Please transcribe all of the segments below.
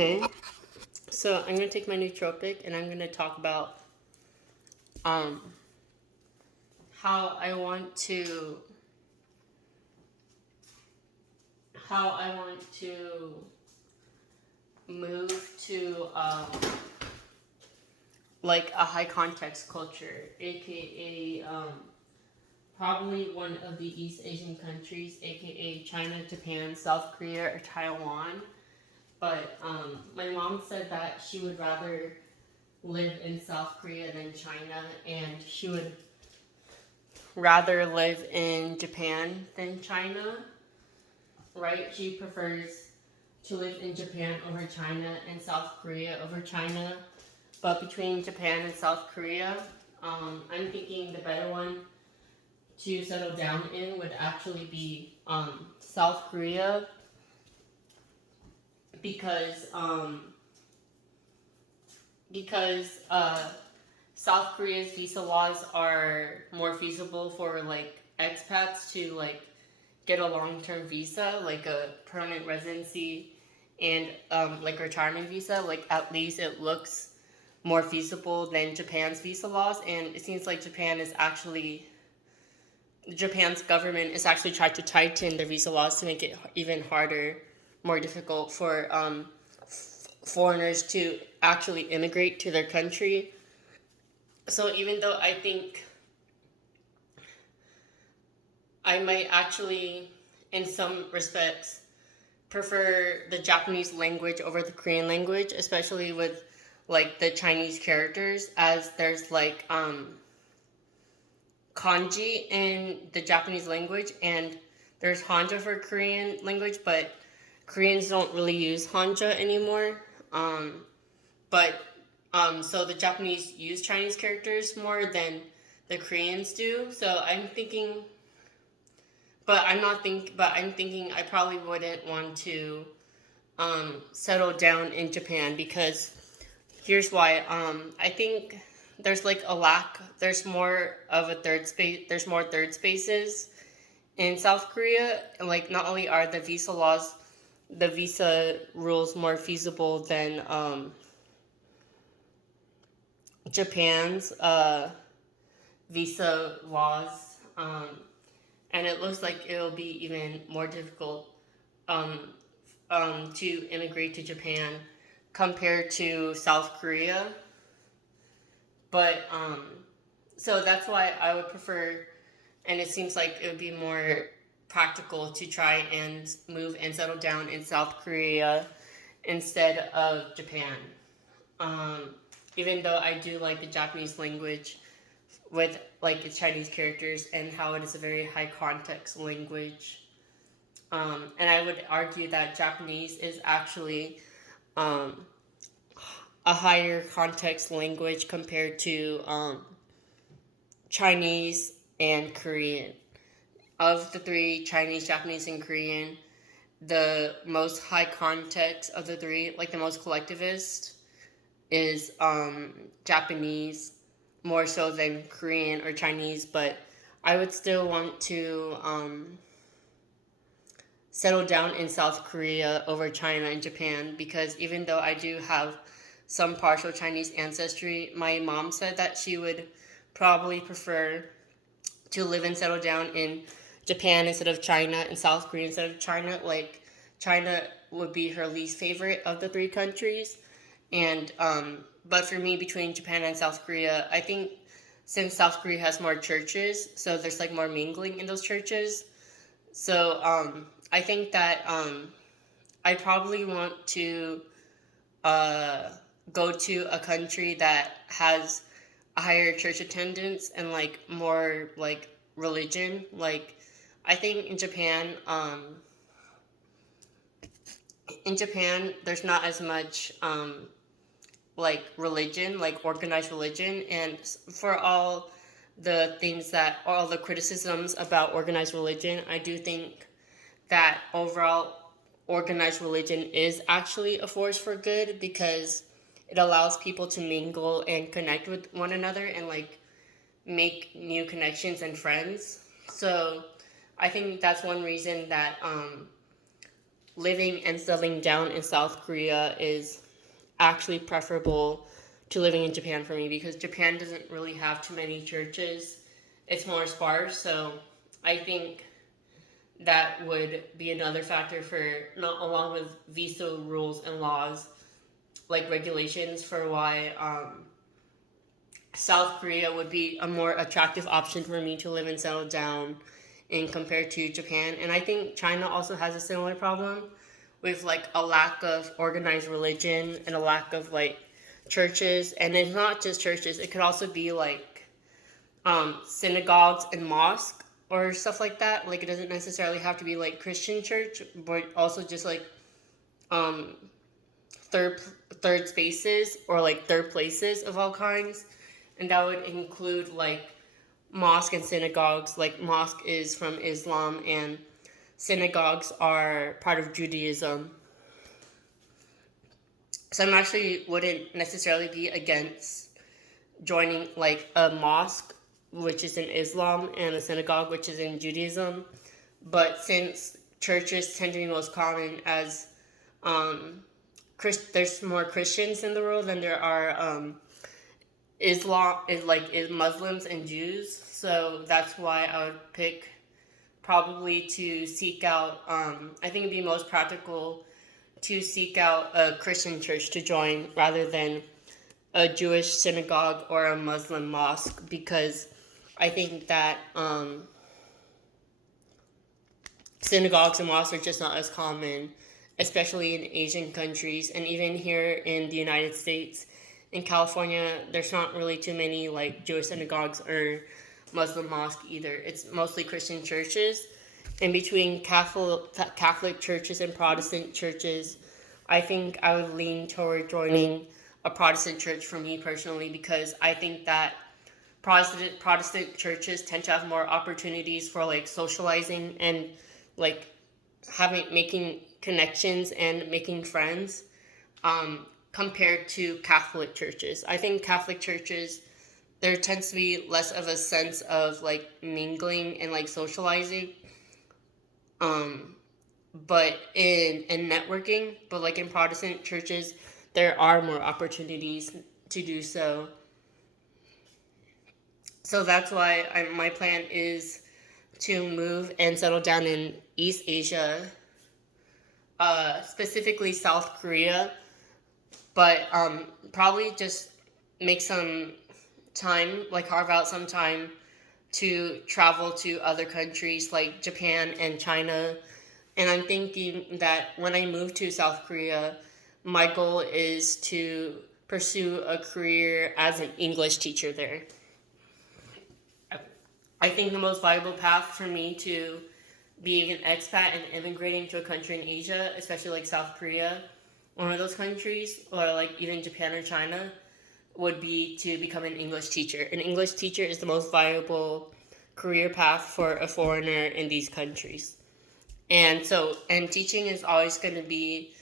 Okay, so I'm gonna take my nootropic and I'm gonna talk about um how I want to how I want to move to like a high context culture, aka probably one of the East Asian countries, aka China, Japan, South Korea, or Taiwan. But my mom said that she would rather live in South Korea than China, and she would rather live in Japan than China, right? She prefers to live in Japan over China and South Korea over China. But between Japan and South Korea, I'm thinking the better one to settle down in would actually be South Korea because because South Korea's visa laws are more feasible for like expats to like get a long-term visa, like a permanent residency and like a retirement visa. Like at least it looks more feasible than Japan's visa laws, and it seems like Japan's government is actually trying to tighten the visa laws to make it even harder, more difficult for foreigners to actually immigrate to their country. So even though I think I might actually, in some respects, prefer the Japanese language over the Korean language, especially with like the Chinese characters, as there's like kanji in the Japanese language and there's hanja for Korean language, but Koreans don't really use hanja anymore. But so the Japanese use Chinese characters more than the Koreans do. So I'm thinking, but I'm thinking I probably wouldn't want to settle down in Japan because here's why. I think there's like a lack. There's more of a third space. There's more third spaces in South Korea. And like not only are the visa rules more feasible than Japan's visa laws, and it looks like it'll be even more difficult um, to immigrate to Japan compared to South Korea. But so that's why I would prefer, and it seems like it would be more practical to try and move and settle down in South Korea instead of Japan. Um, Even though I do like the Japanese language with like its Chinese characters and how it is a very high context language. And I would argue that Japanese is actually um, a higher context language compared to Chinese and Korean. Of the three, Chinese, Japanese, and Korean, the most high context of the three, like the most collectivist, is Japanese more so than Korean or Chinese, but I would still want to settle down in South Korea over China and Japan because even though I do have some partial Chinese ancestry, my mom said that she would probably prefer to live and settle down in Japan instead of China and South Korea instead of China. Like China would be her least favorite of the three countries, and but for me, between Japan and South Korea, I think since South Korea has more churches, so there's like more mingling in those churches. So I think that I probably want to uh, go to a country that has a higher church attendance and like more like religion. Like I think in Japan, there's not as much like religion, like organized religion, and for all the criticisms about organized religion, I do think that overall organized religion is actually a force for good because it allows people to mingle and connect with one another and like make new connections and friends. So I think that's one reason that living and settling down in South Korea is actually preferable to living in Japan for me, because Japan doesn't really have too many churches. It's more sparse, so I think that would be another factor for, not along with visa rules and laws, like regulations, for why South Korea would be a more attractive option for me to live and settle down in compared to Japan. And I think China also has a similar problem with like a lack of organized religion and a lack of like churches. And it's not just churches, it could also be like synagogues and mosques or stuff like that. Like it doesn't necessarily have to be like Christian church, but also just like um third third spaces or like third places of all kinds. And that would include like mosque and synagogues. Like mosque is from Islam and synagogues are part of Judaism. So I'm actually wouldn't necessarily be against joining like a mosque, which is in Islam, and a synagogue, which is in Judaism. But since churches tend to be most common as there's more Christians in the world than there are Islam is Muslims and Jews, so that's why I would pick probably to seek out. I think it'd be most practical to seek out a Christian church to join rather than a Jewish synagogue or a Muslim mosque, because I think that synagogues and mosques are just not as common, especially in Asian countries, and even here in the United States. In California, there's not really too many like Jewish synagogues or Muslim mosques either. It's mostly Christian churches. And between Catholic churches and Protestant churches, I think I would lean toward joining a Protestant church for me personally, because I think that Protestant churches tend to have more opportunities for like socializing and like making connections and making friends, compared to Catholic churches. I think Catholic churches, there tends to be less of a sense of like mingling and like socializing, but in networking. But like in Protestant churches, there are more opportunities to do so. So that's why my plan is to move and settle down in East Asia, specifically South Korea, but probably just make some time, like carve out some time to travel to other countries like Japan and China. And I'm thinking that when I move to South Korea, my goal is to pursue a career as an English teacher there. I think the most viable path for me to being an expat and immigrating to a country in Asia, especially like South Korea, one of those countries, or like even Japan or China, would be to become an English teacher. An English teacher is the most viable career path for a foreigner in these countries. And teaching is always going to be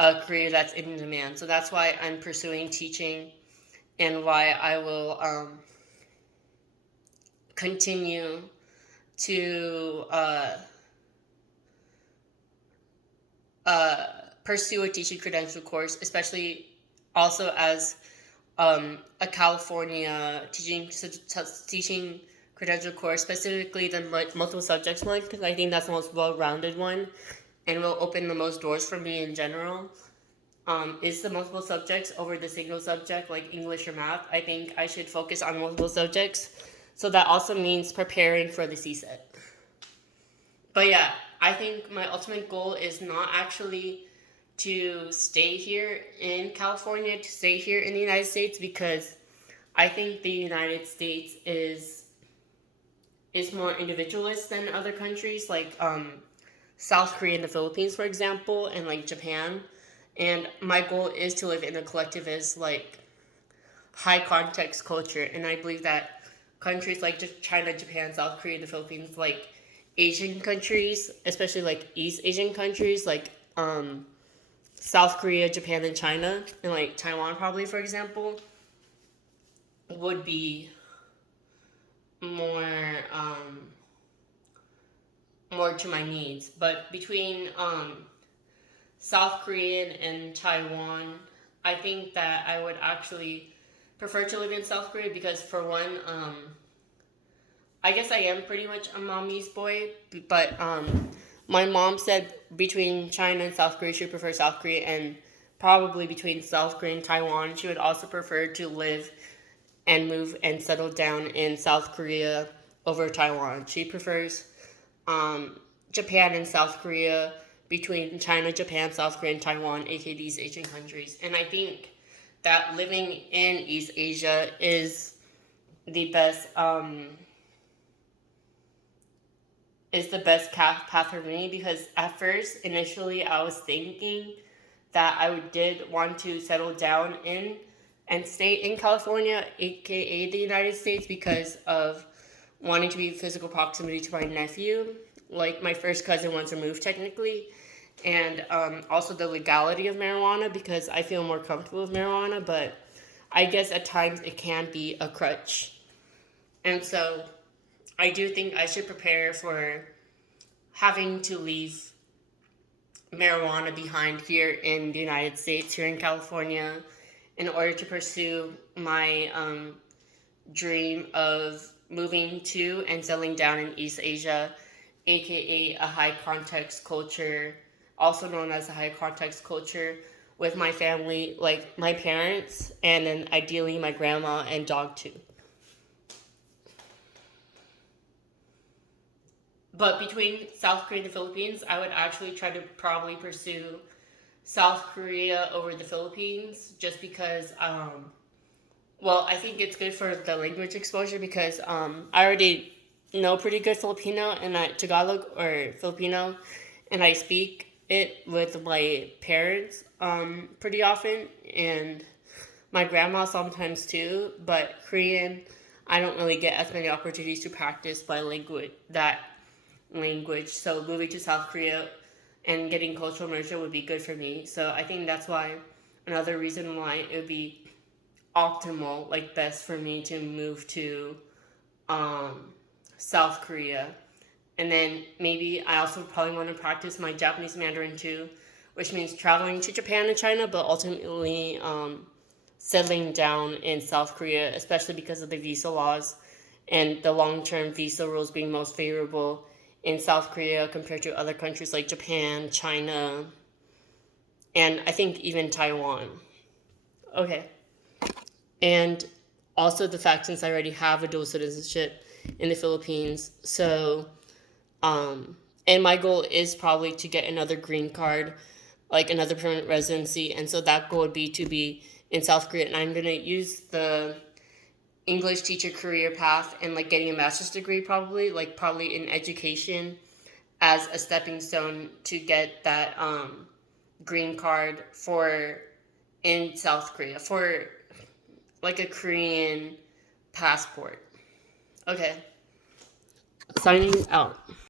a career that's in demand. So that's why I'm pursuing teaching, and why I will continue to pursue a teaching credential course, especially also as a California teaching credential course, specifically the multiple subjects one, because I think that's the most well-rounded one and will open the most doors for me in general. Is the multiple subjects over the single subject like English or math. I think I should focus on multiple subjects. So that also means preparing for the CSET. But yeah, I think my ultimate goal is not actually to stay here in California, to stay here in the United States, because I think the United States is more individualist than other countries like South Korea and the Philippines, for example, and like Japan. And my goal is to live in a collectivist, like high context culture. And I believe that countries like China, Japan, South Korea, the Philippines, like Asian countries, especially like East Asian countries, like South Korea, Japan, and China, and like Taiwan, probably, for example, would be more more to my needs. But between South Korean and Taiwan. I think that I would actually prefer to live in South Korea because, for one, I guess I am pretty much a mommy's boy, but my mom said between China and South Korea, she would prefer South Korea, and probably between South Korea and Taiwan, she would also prefer to live and move and settle down in South Korea over Taiwan. She prefers Japan and South Korea between China, Japan, South Korea, and Taiwan, aka these Asian countries. And I think that living in East Asia the best is the best path for me, because at first, initially, I was thinking that did want to settle down in and stay in California, aka the United States, because of wanting to be in physical proximity to my nephew. Like, my first cousin once removed, technically, and also the legality of marijuana, because I feel more comfortable with marijuana, but I guess at times it can be a crutch. And so I do think I should prepare for having to leave marijuana behind here in the United States, here in California, in order to pursue my dream of moving to and settling down in East Asia, aka a high context culture, also known as a high context culture, with my family, like my parents, and then ideally my grandma and dog too. But between South Korea and the Philippines, I would actually try to probably pursue South Korea over the Philippines, just because, well, I think it's good for the language exposure, because I already know pretty good Filipino and Tagalog or Filipino, and I speak it with my parents pretty often, and my grandma sometimes too. But Korean, I don't really get as many opportunities to practice my language. So moving to South Korea and getting cultural immersion would be good for me. So I think that's why another reason why it would be optimal, like best for me to move to um, South Korea. And then maybe I also probably want to practice my Japanese Mandarin too, which means traveling to Japan and China, but ultimately settling down in South Korea, especially because of the visa laws and the long term visa rules being most favorable in South Korea compared to other countries like Japan, China, and I think even Taiwan. Okay. And also the fact, since I already have a dual citizenship in the Philippines, so and my goal is probably to get another green card, like another permanent residency, and so that goal would be to be in South Korea, and I'm gonna use the English teacher career path and like getting a master's degree, probably in education, as a stepping stone to get that green card for in South Korea, for like a Korean passport. Okay, signing out.